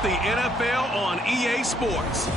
It's the NFL on EA Sports.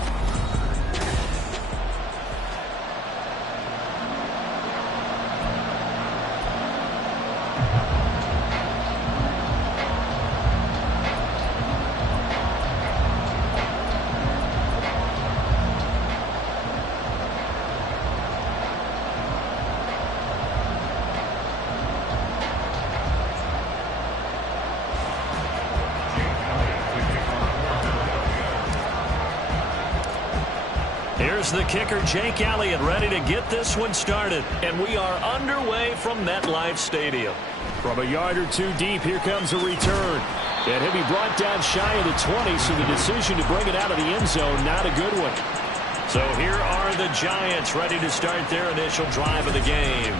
Here's the kicker, Jake Elliott, ready to get this one started. And we are underway from MetLife Stadium. From a yard or two deep, here comes a return. And he'll be brought down shy of the 20, so the decision to bring it out of the end zone, not a good one. So here are the Giants ready to start their initial drive of the game.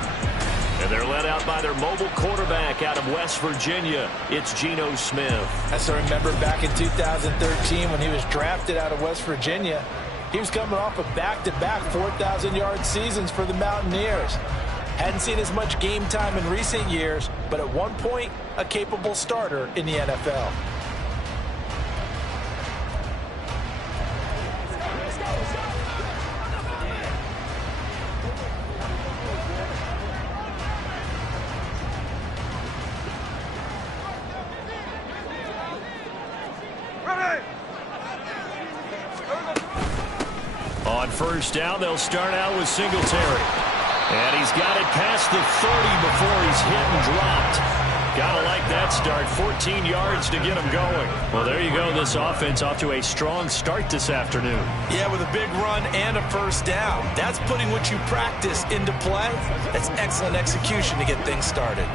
And they're led out by their mobile quarterback out of West Virginia. It's Geno Smith. I still remember back in 2013 when he was drafted out of West Virginia. He was coming off of back-to-back 4,000-yard seasons for the Mountaineers. Hadn't seen as much game time in recent years, but at one point, a capable starter in the NFL. On first down, they'll start out with Singletary. And he's got it past the 30 before he's hit and dropped. Gotta like that start. 14 yards to get him going. Well, there you go. This offense off to a strong start this afternoon. Yeah, with a big run and a first down. That's putting what you practice into play. That's excellent execution to get things started.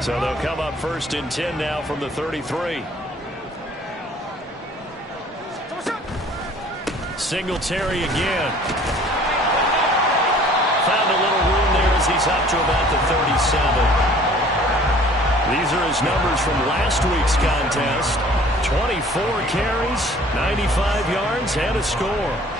So they'll come up first and 10 now from the 33. Singletary again. Found a little room there as he's up to about the 37. These are his numbers from last week's contest. 24 carries, 95 yards, and a score.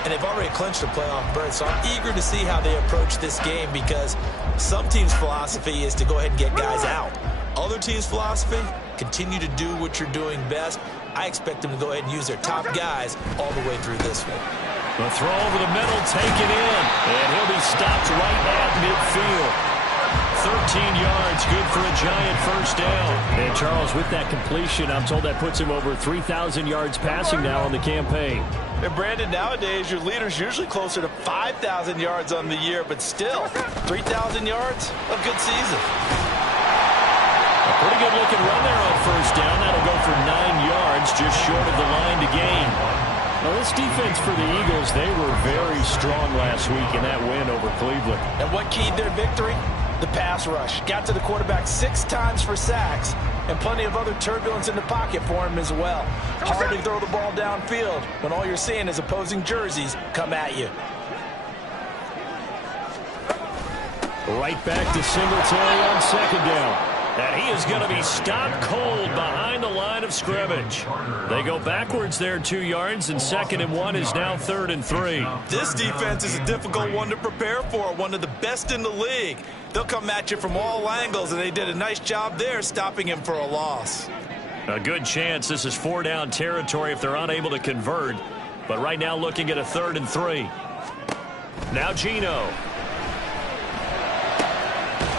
And they've already clinched a playoff berth, so I'm eager to see how they approach this game because some teams' philosophy is to go ahead and get guys out. Other teams' philosophy, continue to do what you're doing best. I expect them to go ahead and use their top guys all the way through this one. The throw over the middle, taken in, and he'll be stopped right at midfield. 13 yards, good for a Giant first down. And Charles, with that completion, I'm told that puts him over 3,000 yards passing now on the campaign. And Brandon, nowadays your leader's usually closer to 5,000 yards on the year, but still, 3,000 yards, a good season. A pretty good looking run there on first down. That'll go for 9 yards, just short of the line to gain. Well, this defense for the Eagles, they were very strong last week in that win over Cleveland. And what keyed their victory? The pass rush. Got to the quarterback 6 times for sacks, and plenty of other turbulence in the pocket for him as well. Hard to throw the ball downfield when all you're seeing is opposing jerseys come at you. Right back to Singletary on second down. And he is going to be stopped cold behind the line of scrimmage. They go backwards there 2 yards, and 2nd and 1 is now 3rd and 3. This defense is a difficult one to prepare for, one of the best in the league. They'll come at you from all angles, and they did a nice job there stopping him for a loss. A good chance this is 4-down territory if they're unable to convert. But right now looking at a 3rd and 3. Now Geno.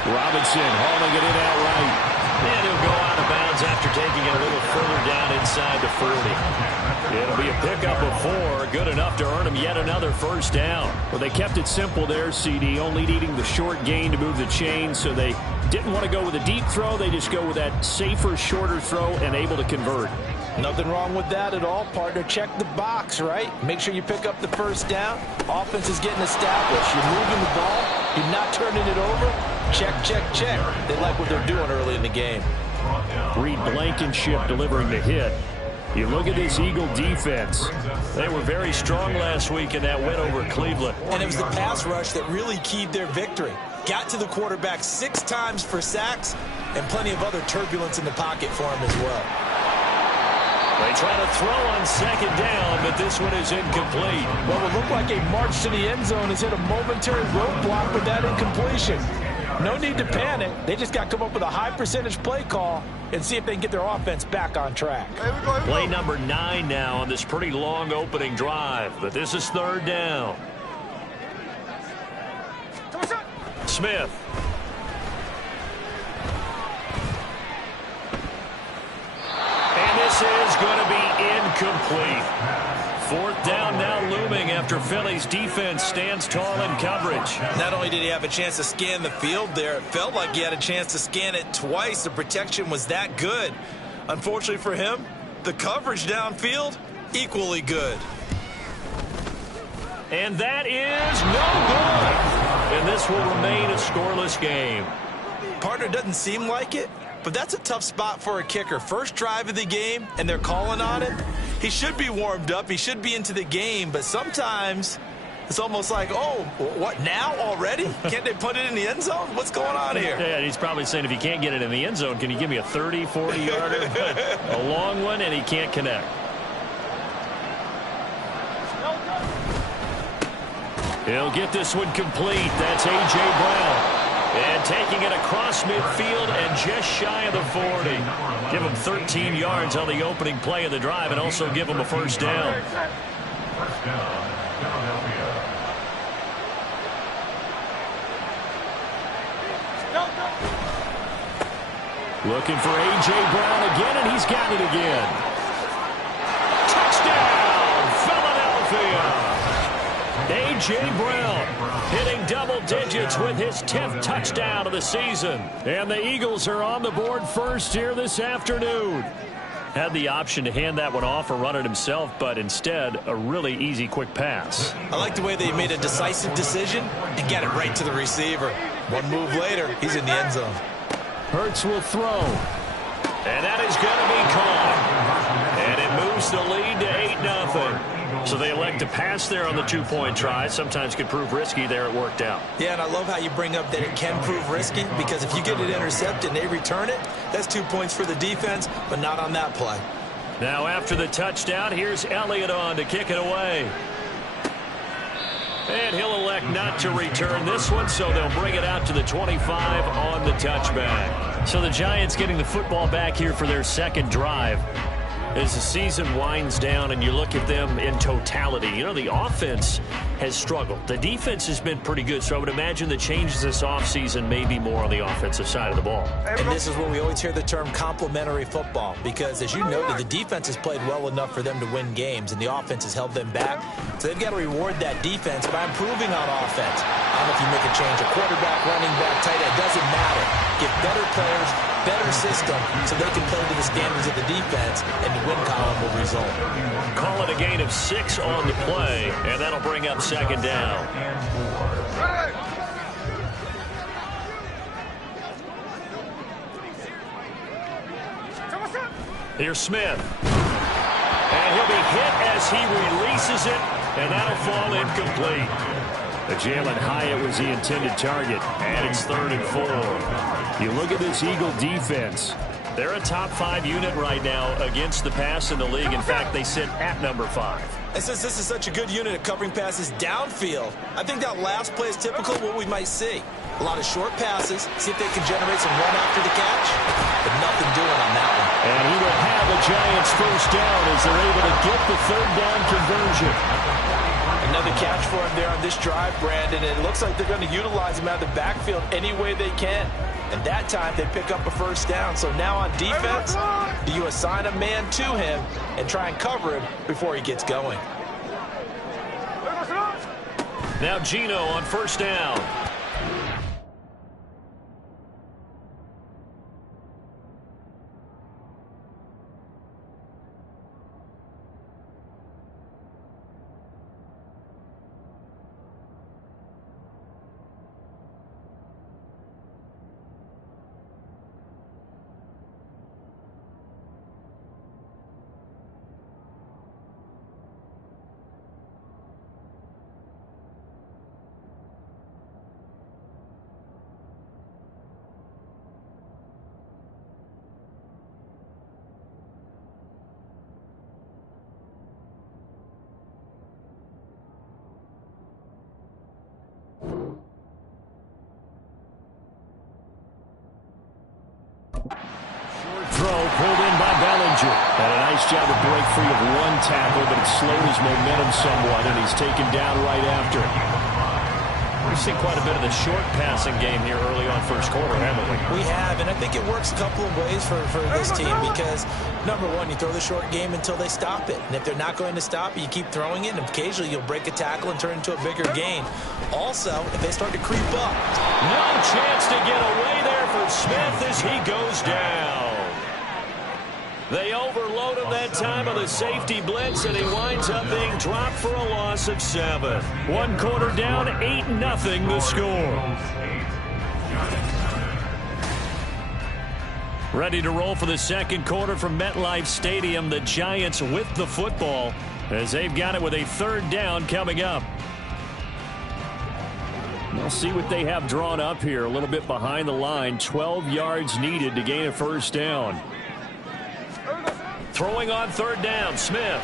Robinson hauling it in outright. And he'll go out of bounds after taking it a little further down inside the 40. It'll be a pickup of 4, good enough to earn him yet another first down. Well, they kept it simple there, CD, only needing the short gain to move the chains, so they didn't want to go with a deep throw. They just go with that safer, shorter throw and able to convert. Nothing wrong with that at all, partner. Check the box, right? Make sure you pick up the first down. Offense is getting established. You're moving the ball. You're not turning it over. Check, check, check. They like what they're doing early in the game. Reed Blankenship delivering the hit. You look at this Eagle defense. They were very strong last week in that win over Cleveland. And it was the pass rush that really keyed their victory. Got to the quarterback 6 times for sacks and plenty of other turbulence in the pocket for him as well. They try to throw on second down, but this one is incomplete. What would look like a march to the end zone has hit a momentary roadblock with that incompletion. No need to panic. They just got to come up with a high percentage play call and see if they can get their offense back on track. Play number 9 now on this pretty long opening drive, but this is 3rd down. Smith. And this is going to be incomplete. 4th down now looming after Philly's defense stands tall in coverage. Not only did he have a chance to scan the field there, it felt like he had a chance to scan it twice. The protection was that good. Unfortunately for him, the coverage downfield, equally good. And that is no good. And this will remain a scoreless game. Partner, doesn't seem like it, but that's a tough spot for a kicker. First drive of the game, and they're calling on it. He should be warmed up. He should be into the game, but sometimes it's almost like, oh, what, now already? Can't they put it in the end zone? What's going on here? Yeah, he's probably saying if you can't get it in the end zone, can you give me a 30, 40-yarder? A long one, and he can't connect. He'll get this one complete. That's A.J. Brown. And taking it across midfield and just shy of the 40. Give him 13 yards on the opening play of the drive and also give him a first down. Looking for A.J. Brown again, and he's got it again. Touchdown, Philadelphia! A.J. Brown hitting double digits with his 10th touchdown of the season. And the Eagles are on the board first here this afternoon. Had the option to hand that one off or run it himself, but instead a really easy quick pass. I like the way they made a decisive decision and got it right to the receiver. One move later, he's in the end zone. Hurts will throw. And that is going to be caught. And it moves the lead to 8-0. So they elect to pass there on the 2-point try. Sometimes could prove risky. There it worked out. Yeah, and I love how you bring up that it can prove risky, because if you get it intercepted and they return it, that's 2 points for the defense, but not on that play. Now after the touchdown, here's Elliott on to kick it away. And he'll elect not to return this one, so they'll bring it out to the 25 on the touchback. So the Giants getting the football back here for their second drive. As the season winds down and you look at them in totality, you know, the offense has struggled. The defense has been pretty good, so I would imagine the changes this offseason may be more on the offensive side of the ball. And this is where we always hear the term complementary football, because as you noted, the defense has played well enough for them to win games, and the offense has held them back. So they've got to reward that defense by improving on offense. I don't know if you make a change, a quarterback, running back, tight end, doesn't matter. Give better players, better system, so they can play to the standards of the defense, and the win column will result. Call it a gain of 6 on the play, and that'll bring up second down. Here's Smith. And he'll be hit as he releases it, and that'll fall incomplete. Jalen Hyatt was the intended target, and it's 3rd and 4. You look at this Eagle defense. They're a top 5 unit right now against the pass in the league. In fact, they sit at number 5. And since this is such a good unit at covering passes downfield, I think that last play is typical of what we might see. A lot of short passes, see if they can generate some run after the catch, but nothing doing on that one. And he will have the Giants first down as they're able to get the 3rd down conversion. Another catch for him there on this drive, Brandon, and it looks like they're going to utilize him out of the backfield any way they can. And that time they pick up a first down. So now on defense, do you assign a man to him and try and cover him before he gets going? Now Gino on first down. pulled in by Bellinger. Had a nice job to break free of one tackle, but it slowed his momentum somewhat, and he's taken down right after it. We've seen quite a bit of the short passing game here early on first quarter, haven't we? We have, and I think it works a couple of ways for this team because, number one, you throw the short game until they stop it. And if they're not going to stop it, you keep throwing it, and occasionally you'll break a tackle and turn it into a bigger gain. Also, if they start to creep up. No chance to get away there for Smith as he goes down. They overload him that time on the safety blitz, and he winds up being dropped for a loss of 7. 1 quarter down, 8-0 the score. Ready to roll for the second quarter from MetLife Stadium. The Giants with the football as they've got it with a 3rd down coming up. We'll see what they have drawn up here. A little bit behind the line. 12 yards needed to gain a 1st down. Throwing on 3rd down, Smith.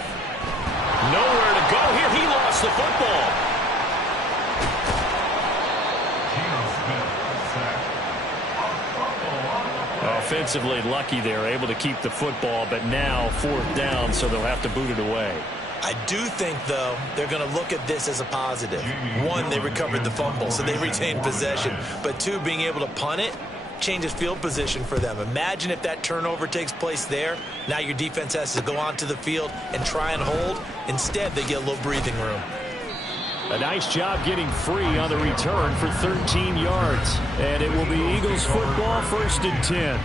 Nowhere to go here. He lost the football. Offensively lucky they're able to keep the football, but now 4th down, so they'll have to boot it away. I do think, though, they're going to look at this as a positive. 1, they recovered the fumble, so they retained possession. But 2, being able to punt it changes field position for them. Imagine if that turnover takes place there. Now your defense has to go onto the field and try and hold. Instead, they get a little breathing room. A nice job getting free on the return for 13 yards. And it will be Eagles football, 1st and 10.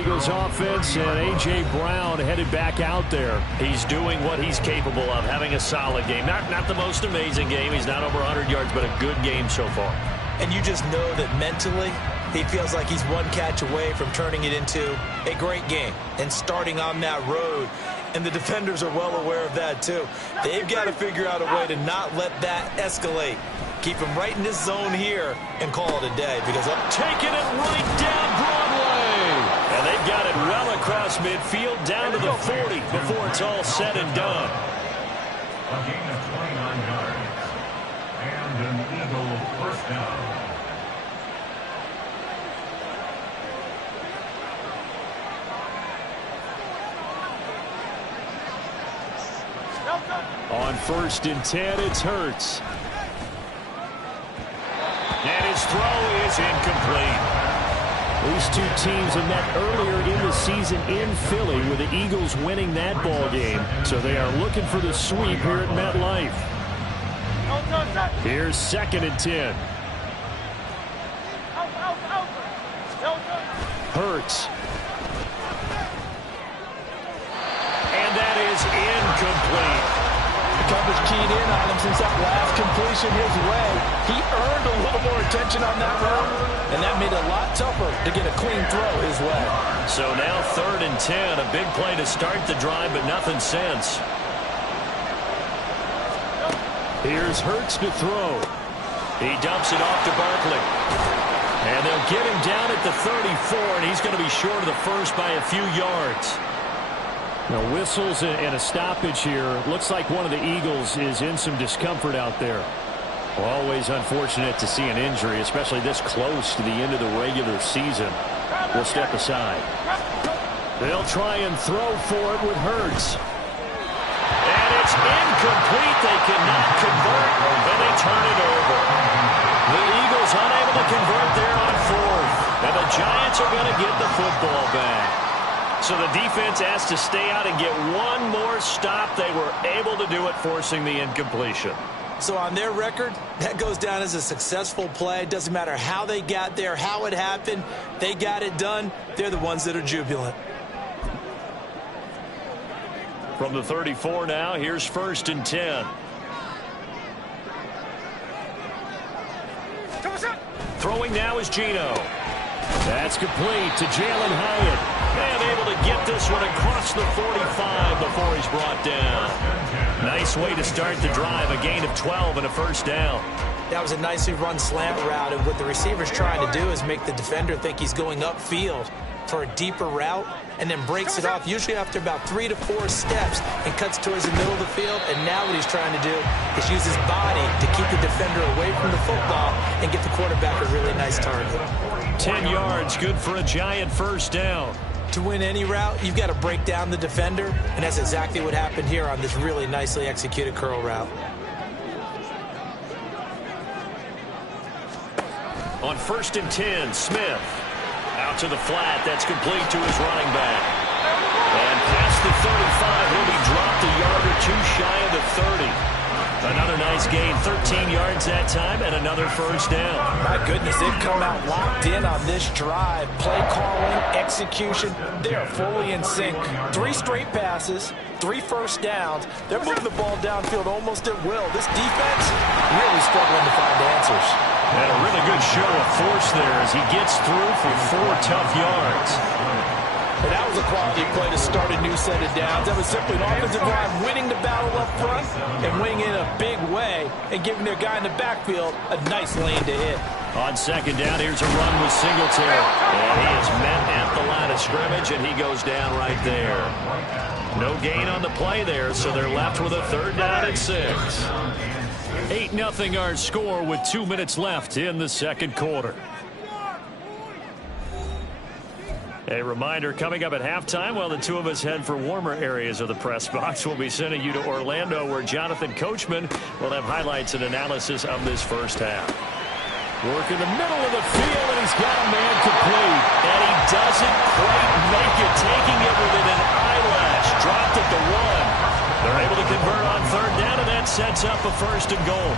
Eagles offense and A.J. Brown headed back out there. He's doing what he's capable of, having a solid game. Not the most amazing game. He's not over 100 yards, but a good game so far. And you just know that mentally, he feels like he's 1 catch away from turning it into a great game and starting on that road. And the defenders are well aware of that, too. They've got to figure out a way to not let that escalate. Keep him right in this zone here and call it a day. Because taking it right down Broadway. And they've got it well across midfield down to the 40 before it's all said and done. A gain of 29 yards. And an Eagle 1st down. On 1st and 10, it's Hurts. And his throw is incomplete. These 2 teams have met earlier in the season in Philly with the Eagles winning that ball game. So they are looking for the sweep here at MetLife. Here's 2nd and 10. Hurts. And that is incomplete. Coverage keyed in on him since that last completion his way. He earned a little more attention on that route, and that made it a lot tougher to get a clean throw his way. So now 3rd and 10, a big play to start the drive, but nothing since. Here's Hurts to throw. He dumps it off to Barkley. And they'll get him down at the 34, and he's going to be short of the 1st by a few yards. Now whistles and a stoppage here. Looks like one of the Eagles is in some discomfort out there. Well, always unfortunate to see an injury, especially this close to the end of the regular season. We'll step aside. They'll try and throw for it with Hurts. And it's incomplete. They cannot convert, and they turn it over. The Eagles unable to convert there on 4th. And the Giants are going to get the football back. So the defense has to stay out and get 1 more stop. They were able to do it, forcing the incompletion. So on their record, that goes down as a successful play. It doesn't matter how they got there, how it happened. They got it done. They're the ones that are jubilant. From the 34 now, here's 1st and 10. Throwing now is Geno. That's complete to Jalen Hyatt. And able to get this one across the 45 before he's brought down. Nice way to start the drive. A gain of 12 and a 1st down. That was a nicely run slant route, and what the receiver's trying to do is make the defender think he's going upfield for a deeper route, and then breaks it off, usually after about 3 to 4 steps, and cuts towards the middle of the field. And now what he's trying to do is use his body to keep the defender away from the football and get the quarterback a really nice target. 10 yards, good for a Giant 1st down. To win any route, you've got to break down the defender, and that's exactly what happened here on this really nicely executed curl route. On 1st and 10, Smith. Out to the flat. That's complete to his running back. And past the 35, he'll be dropped a yard or two shy of the 30. Another nice gain, 13 yards that time, and another first down. My goodness, they've come out locked in on this drive. Play calling, execution, they're fully in sync. 3 straight passes, 3 first downs. They're moving the ball downfield almost at will. This defense really struggling to find answers. And a really good show of force there as he gets through for 4 tough yards. And that was a quality play to start a new set of downs. That was simply an offensive line winning the battle up front and winning in a big way and giving their guy in the backfield a nice lane to hit. On 2nd down, here's a run with Singletary. And he is met at the line of scrimmage, and he goes down right there. No gain on the play there, so they're left with a 3rd down and 6. 8-0 our score with 2 minutes left in the 2nd quarter. A reminder, coming up at halftime, while the two of us head for warmer areas of the press box, we'll be sending you to Orlando, where Jonathan Coachman will have highlights and analysis of this first half. Work in the middle of the field, and he's got a man complete. And he doesn't quite make it, taking it within an eyelash. Dropped at the 1. They're able to convert on 3rd down, and that sets up a 1st and goal.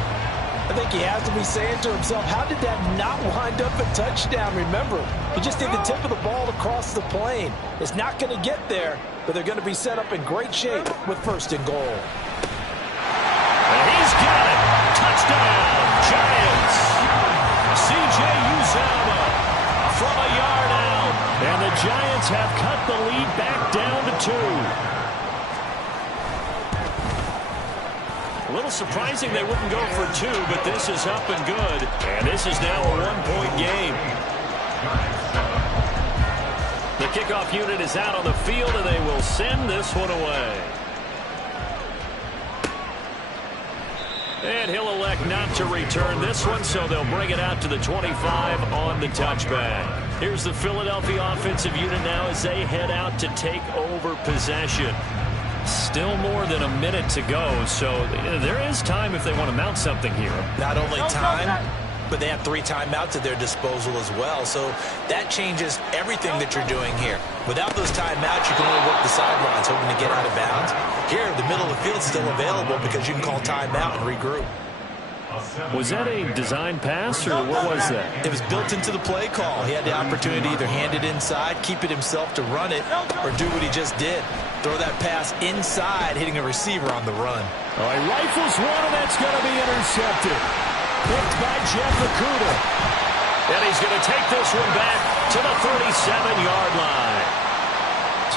I think he has to be saying to himself, how did that not wind up a touchdown? Remember, he just did the tip of the ball across the plane. It's not going to get there, but they're going to be set up in great shape with 1st and goal. And he's got it. Touchdown, Giants. C.J. Uzomah from a yard out. And the Giants have cut the lead back down to 2. A little surprising they wouldn't go for 2, but this is up and good. And this is now a 1-point game. The kickoff unit is out on the field, and they will send this one away. And he'll elect not to return this one, so they'll bring it out to the 25 on the touchback. Here's the Philadelphia offensive unit now as they head out to take over possession. Still more than a minute to go, so there is time if they want to mount something here. Not only time, but they have 3 timeouts at their disposal as well, so that changes everything that you're doing here. Without those timeouts, you can only work the sidelines, hoping to get out of bounds. Here, the middle of the field's still available because you can call timeout and regroup. Was that a design pass, or what was that? It was built into the play call. He had the opportunity to either hand it inside, keep it himself to run it, or do what he just did. Throw that pass inside, hitting a receiver on the run. Oh, he rifles one, and that's going to be intercepted. Picked by Jeff Okudah. And he's going to take this one back to the 37-yard line.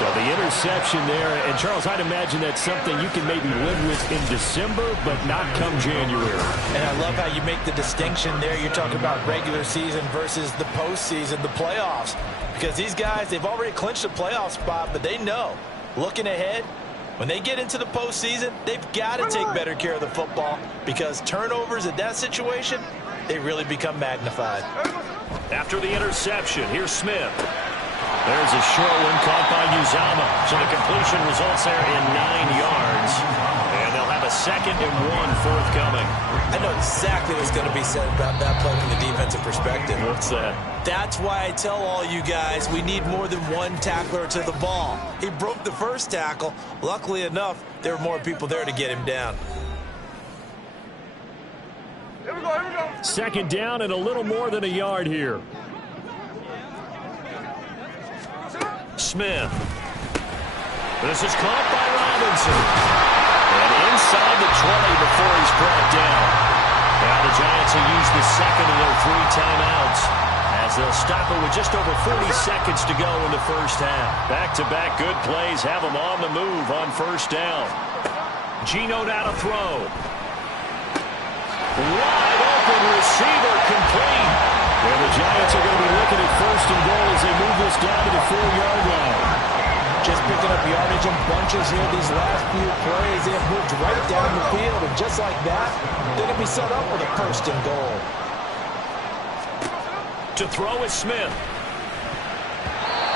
So the interception there, and Charles, I'd imagine that's something you can maybe live with in December, but not come January. And I love how you make the distinction there. You're talking about regular season versus the postseason, the playoffs. Because these guys, they've already clinched a playoff spot, but they know, looking ahead, when they get into the postseason, they've got to take better care of the football because turnovers in that situation, they really become magnified. After the interception, here's Smith. There's a short one caught by Uzomah. So the completion results there in 9 yards. And they'll have a 2nd and 1 forthcoming. I know exactly what's going to be said about that play from the defensive perspective. What's that? That's why I tell all you guys we need more than one tackler to the ball. He broke the first tackle. Luckily enough, there were more people there to get him down. Here we go, here we go. 2nd down and a little more than a yard here. Smith. This is caught by Robinson. And inside the 20 before he's brought down. Now the Giants will use the 2nd of their 3 timeouts as they'll stop it with just over 40 seconds to go in the first half. Back-to-back good plays have them on the move on 1st down. Geno now to throw. Wide open receiver complete. Well, the Giants are going to be looking at 1st and goal as they move this down to the 4-yard line. Just picking up yardage in bunches here these last few plays. They have moved right down the field, and just like that, they're going to be set up with a 1st and goal. To throw is Smith.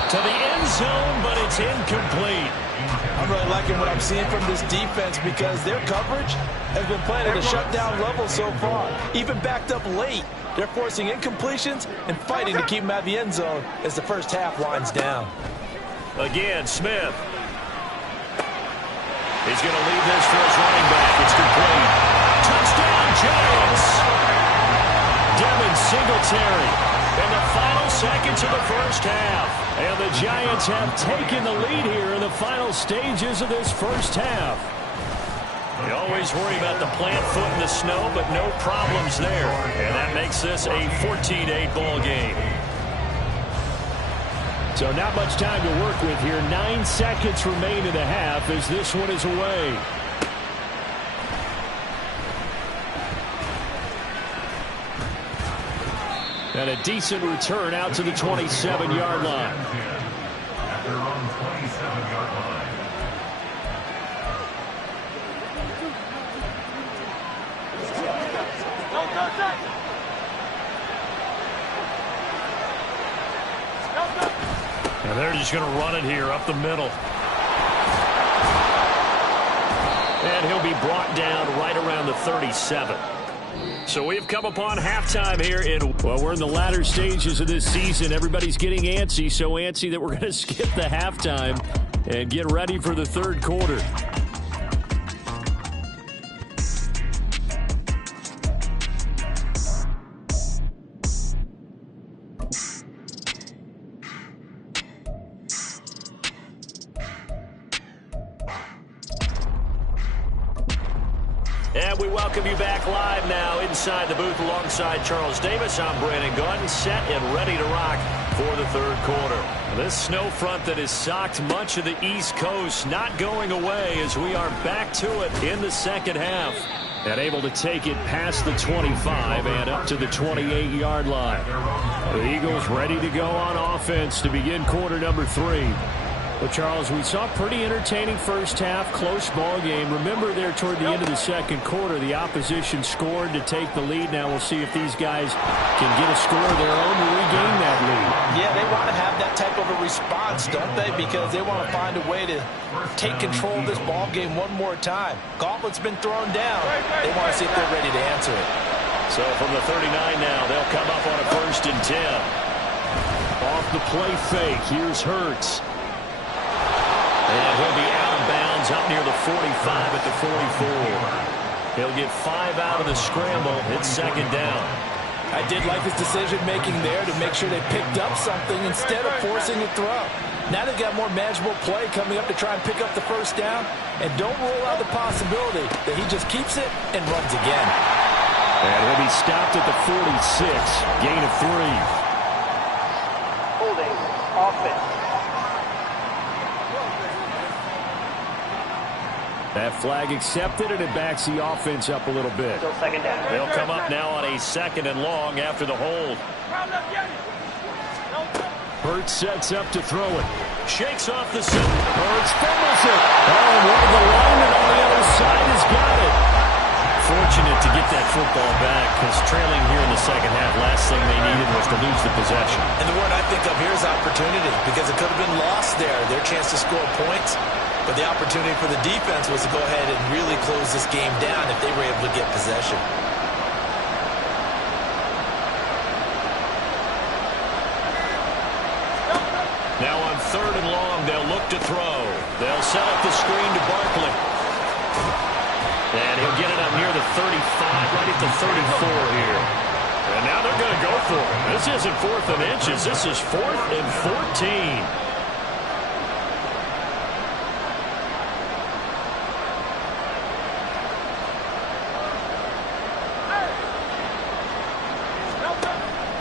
To the end zone, but it's incomplete. I'm really liking what I'm seeing from this defense because their coverage has been playing at a shutdown level so far. Even backed up late, they're forcing incompletions and fighting to keep them out of the end zone as the first half winds down. Again, Smith. He's going to leave this for his running back. It's complete. Touchdown, Giants! Devin Singletary in the final seconds of the first half. And the Giants have taken the lead here in the final stages of this first half. You always worry about the plant foot in the snow, but no problems there. And that makes this a 14-8 ball game. So not much time to work with here. 9 seconds remain in the half as this one is away. And a decent return out to the 27-yard line. After on 27-yard line. And they're just going to run it here up the middle. And he'll be brought down right around the 37. So we've come upon halftime here well, we're in the latter stages of this season. Everybody's getting antsy, so antsy that we're going to skip the halftime and get ready for the third quarter. And we welcome you back live now inside the booth alongside Charles Davis. I'm Brandon Gunn, set and ready to rock for the third quarter. This snow front that has socked much of the East Coast not going away as we are back to it in the second half. And able to take it past the 25 and up to the 28-yard line. The Eagles ready to go on offense to begin quarter number 3. Well, Charles, we saw a pretty entertaining first half, close ball game. Remember there toward the end of the second quarter, the opposition scored to take the lead. Now we'll see if these guys can get a score of their own to regain that lead. Yeah, they want to have that type of a response, don't they? Because they want to find a way to take control of this ball game one more time. Gauntlet's been thrown down. They want to see if they're ready to answer it. So from the 39 now, they'll come up on a 1st and 10. Off the play fake, here's Hurts. And he'll be out of bounds up near the 45 at the 44. He'll get 5 out of the scramble. It's second down. I did like his decision-making there to make sure they picked up something instead of forcing a throw. Now they've got more manageable play coming up to try and pick up the first down. And don't rule out the possibility that he just keeps it and runs again. And he'll be stopped at the 46. Gain of 3. Holding. Offense. That flag accepted, and it backs the offense up a little bit. Still second down. They'll come up now on a 2nd and long after the hold. Hurts sets up to throw it. Shakes off the center. Hurts fumbles it. Oh, and one of the linemen on the other side has got it. Fortunate to get that football back because trailing here in the second half, last thing they needed was to lose the possession. And the word I think of here is opportunity because it could have been lost there, their chance to score points. But the opportunity for the defense was to go ahead and really close this game down if they were able to get possession. Now on 3rd and long, they'll look to throw. They'll set up the screen to Barkley. And he'll get it up near the 35, right at the 34 here. And now they're going to go for it. This isn't 4th and inches. This is 4th and 14.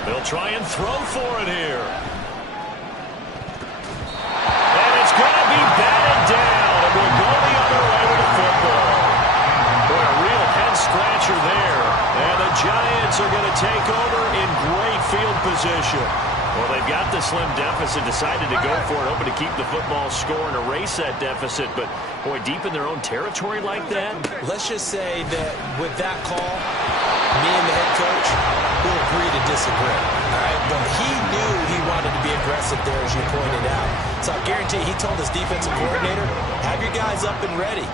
They'll try and throw for it here. And it's going to be batted down. And we'll go the other way with the football. Boy, a real head-scratcher there. And the Giants are going to take over in great field position. Well, they've got the slim deficit, decided to go for it, hoping to keep the football score and erase that deficit. But, boy, deep in their own territory like that. Let's just say that with that call, me and the head coach, we were agree to disagree. All right, but he knew he wanted to be aggressive there, as you pointed out. So I guarantee he told his defensive coordinator, have your guys up and ready.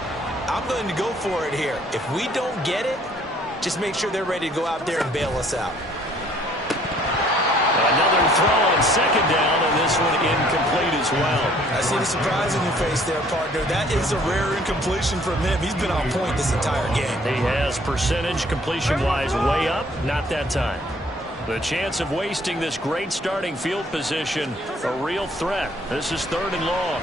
I'm going to go for it here. If we don't get it, just make sure they're ready to go out there and bail us out. Another throw on second down, and this one incomplete as well. I see the surprise in your face there, partner. That is a rare incompletion from him. He's been on point this entire game. He has percentage completion-wise way up, not that time. The chance of wasting this great starting field position, a real threat. This is 3rd and long.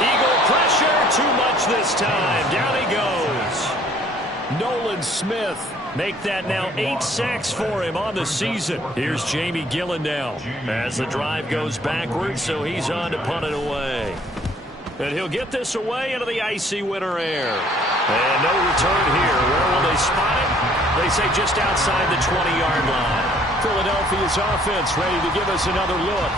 Eagle pressure, too much this time. Down he goes. Nolan Smith. Make that now 8 sacks for him on the season. Here's Jamie Gillen now as the drive goes backwards, so he's on to punt it away. And he'll get this away into the icy winter air. And no return here. Where will they spot it? They say just outside the 20-yard line. Philadelphia's offense ready to give us another look.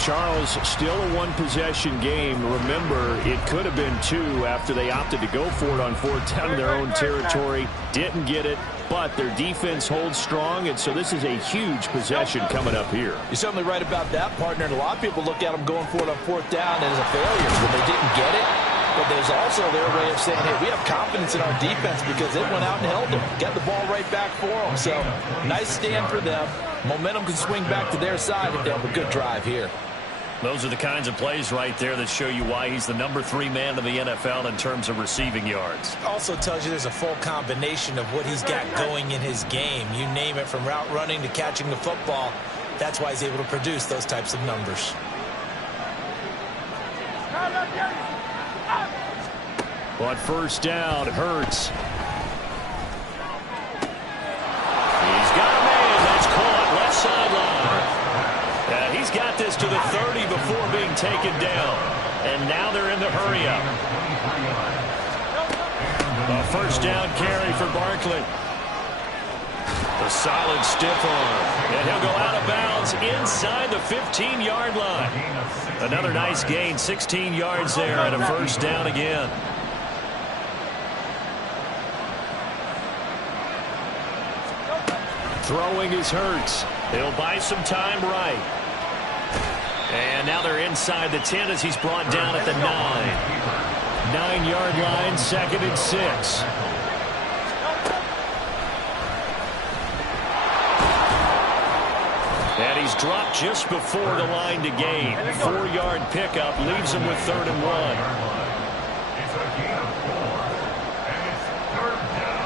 Charles, still a one-possession game. Remember, it could have been 2 after they opted to go for it on 4th down in their own territory. Didn't get it, but their defense holds strong, and so this is a huge possession coming up here. You're certainly right about that, partner. And a lot of people look at them going for it on 4th down as a failure when they didn't get it. But there's also their way of saying, hey, we have confidence in our defense because it went out and held them. Got the ball right back for them. So, nice stand for them. Momentum can swing back to their side if they have a good drive here. Those are the kinds of plays right there that show you why he's the number 3 man in the NFL in terms of receiving yards. Also tells you there's a full combination of what he's got going in his game. You name it, from route running to catching the football. That's why he's able to produce those types of numbers. On 1st down, Hurts. He's got a man. That's caught. Left sideline. He's got this to the 30 before being taken down. And now they're in the hurry-up. A 1st down carry for Barkley. A solid stiff arm. And he'll go out of bounds inside the 15-yard line. Another nice gain, 16 yards there, and a 1st down again. Throwing is Hurts. He'll buy some time right. And now they're inside the 10 as he's brought down at the 9. 9-yard line, 2nd and 6. And he's dropped just before the line to gain. 4-yard pickup leaves him with 3rd and 1. It's a gain of 4, and it's 3rd down.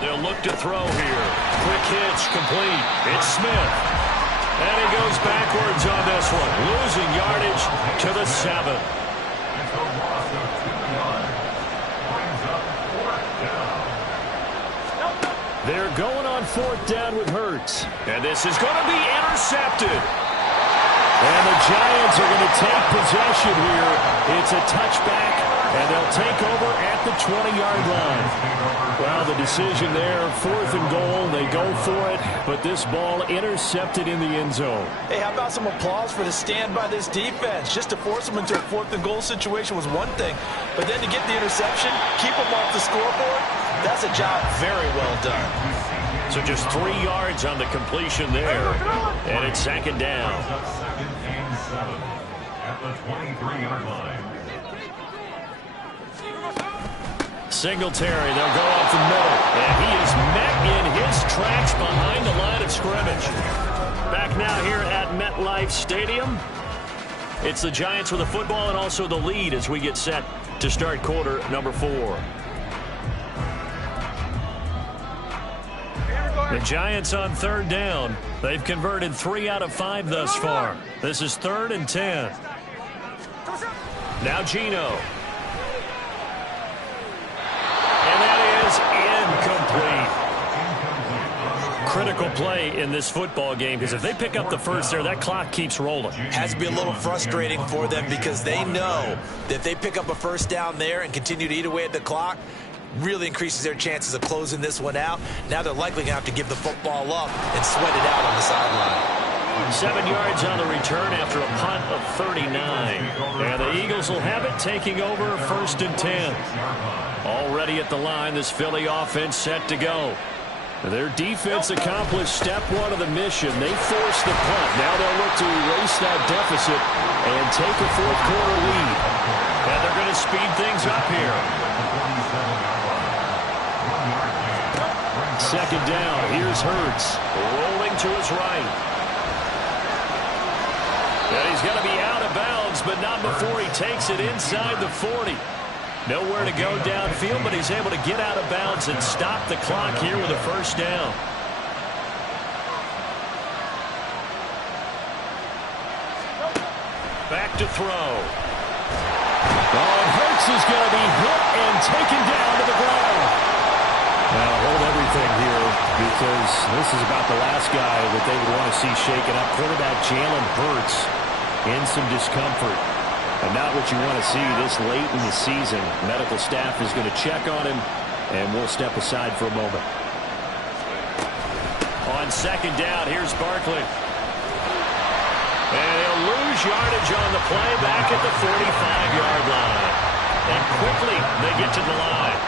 They'll look to throw here. Quick hitch complete. It's Smith. And he goes backwards on this one. Losing yardage to the 7. It's a loss of 2 yards. Brings up 4th down. They're going on 4th down with Hurts. And this is going to be intercepted. And the Giants are going to take possession here. It's a touchback, and they'll take over at the 20-yard line. Well, the decision there, 4th and goal. They go for it, but this ball intercepted in the end zone. Hey, how about some applause for the stand by this defense? Just to force them into a 4th and goal situation was one thing, but then to get the interception, keep them off the scoreboard, that's a job very well done. So just 3 yards on the completion there, and it's 2nd down. Second and 7 at the 23-yard line. Singletary, they'll go off the middle, and he is met in his tracks behind the line of scrimmage. Back now here at MetLife Stadium. It's the Giants with the football and also the lead as we get set to start quarter number 4. The Giants on 3rd down. They've converted 3 out of 5 thus far. This is 3rd and 10. Now Geno. And that is incomplete. Critical play in this football game because if they pick up the first there, that clock keeps rolling. Has to be a little frustrating for them because they know that if they pick up a 1st down there and continue to eat away at the clock, really increases their chances of closing this one out. Now they're likely going to have to give the football up and sweat it out on the sideline. 7 yards on the return after a punt of 39. And the Eagles will have it taking over 1st and 10. Already ready at the line. This Philly offense set to go. Their defense accomplished step one of the mission. They forced the punt. Now they'll look to erase that deficit and take a fourth quarter lead. And they're going to speed things up here. Second down. Here's Hurts rolling to his right. And he's going to be out of bounds, but not before he takes it inside the 40. Nowhere to go downfield, but he's able to get out of bounds and stop the clock here with a first down. Back to throw. Oh, Hurts is going to be hit and taken down to the ground. Now hold everything here because this is about the last guy that they would want to see shaken up. Quarterback Jalen Hurts in some discomfort. And not what you want to see this late in the season. Medical staff is going to check on him, and we'll step aside for a moment. On second down, here's Barkley. And he'll lose yardage on the play back at the 45-yard line. And quickly, they get to the line.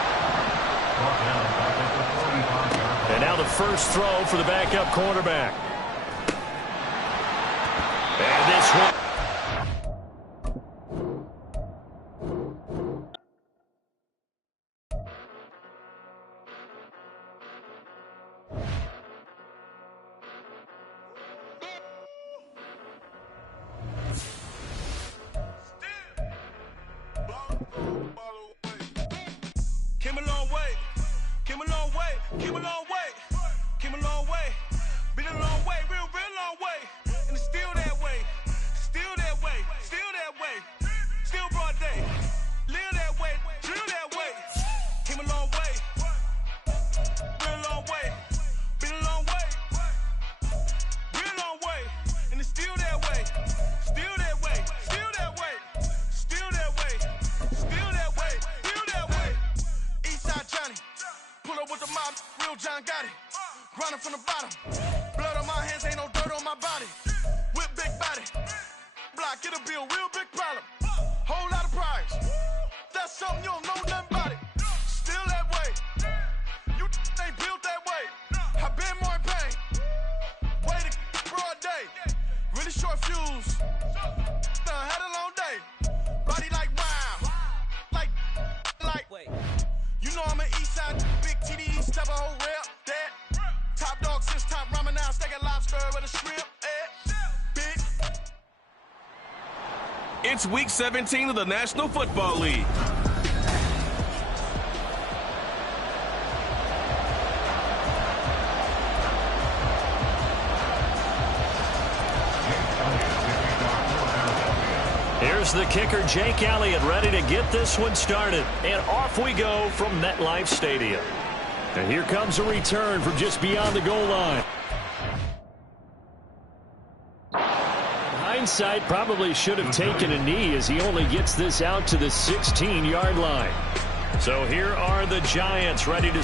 And now the first throw for the backup quarterback. And this one. Came a long way, came a long way, came a long way, came a long way, been a long way, real long way, and it's still that way, still that way, still that way, still broad day, live that way, drill that way, came a long way, real long way, been a long way, real long way, and it's still that way, still that way, still that way, still that way, still that way, still that way. Eastside Johnny, pull up with the mob, real John got it. Grinding from the bottom, blood on my hands, ain't no dirt on my body. With big body, block, it'll be a real big problem. Whole lot of prize, that's something you don't know nothing about it. Still that way, you ain't built that way. I been more in pain, way to broad day. Really short fuse, done had a long day. Body like wow, like. You know I'm an Eastside, big TD, step a whole rep, that. Top dog since top ramen now, steak and lobster with a shrimp, big. It's week 17 of the National Football League. Here's the kicker, Jake Elliott, ready to get this one started. And off we go from MetLife Stadium. And here comes a return from just beyond the goal line. In hindsight, probably should have taken a knee as he only gets this out to the 16-yard line. So here are the Giants ready to